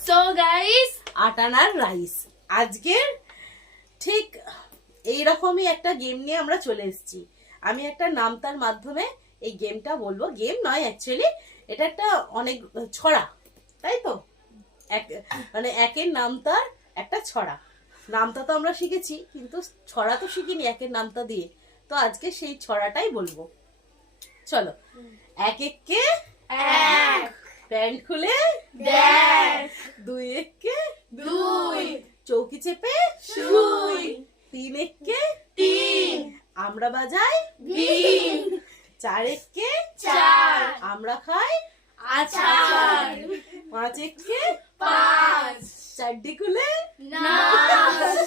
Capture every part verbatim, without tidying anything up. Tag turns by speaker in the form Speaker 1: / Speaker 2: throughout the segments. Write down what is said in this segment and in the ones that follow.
Speaker 1: So guys,
Speaker 2: আটানার rice আজকের ঠিক এইরকমই একটা গেম নিয়ে আমরা চলে এসেছি। আমি একটা নামতার মাধ্যমে এই গেমটা বলবো। গেম নয় অ্যাকচুয়ালি, এটা একটা অনেক ছড়া, তাই তো? এক মানে একের নামতার একটা ছড়া। নামতা তো আমরা শিখেছি, কিন্তু ছড়া তো শিখিনি একের নামতা দিয়ে। তো আজকে সেই ছড়াটাই বলবো। চলো, এক এককে
Speaker 1: এক,
Speaker 2: প্যান্ট খুলে
Speaker 1: দেখ,
Speaker 2: দুই এককে
Speaker 1: দুই,
Speaker 2: চৌকি চেপে
Speaker 1: শুই,
Speaker 2: তিন এককে
Speaker 1: তিন,
Speaker 2: আমরা বাজাই
Speaker 1: বিন,
Speaker 2: চার এককে
Speaker 1: চার,
Speaker 2: আমরা খাই
Speaker 1: আচার,
Speaker 2: পাঁচ এককে
Speaker 1: পাঁচ,
Speaker 2: চারটি খুলে
Speaker 1: নাচ,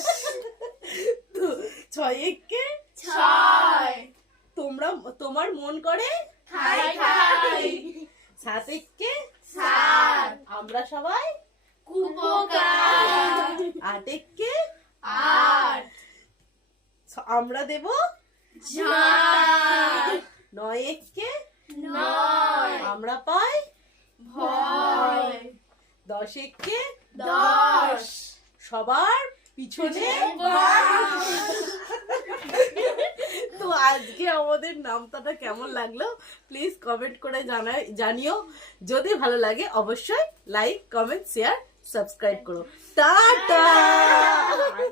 Speaker 2: ছয় এককে
Speaker 1: ছয়,
Speaker 2: তোমরা তোমার মন করে
Speaker 1: খাই খাই,
Speaker 2: সাত এককে
Speaker 1: সাত,
Speaker 2: আমরা সবাই
Speaker 1: কুপোকার,
Speaker 2: আট এককে
Speaker 1: আট,
Speaker 2: আমরা দেব
Speaker 1: ঝাঁট,
Speaker 2: নয় এককে
Speaker 1: নয়,
Speaker 2: আমরা পাই
Speaker 1: ভয়,
Speaker 2: দশ এককে
Speaker 1: দশ,
Speaker 2: সবার পিছনে
Speaker 1: বাস।
Speaker 2: তো আজকে আমাদের নামতাটা কেমন লাগলো প্লিজ কমেন্ট করে জানাই জানিও। যদি ভালো লাগে অবশ্যই লাইক কমেন্ট শেয়ার সাবস্ক্রাইব করো। টাটা।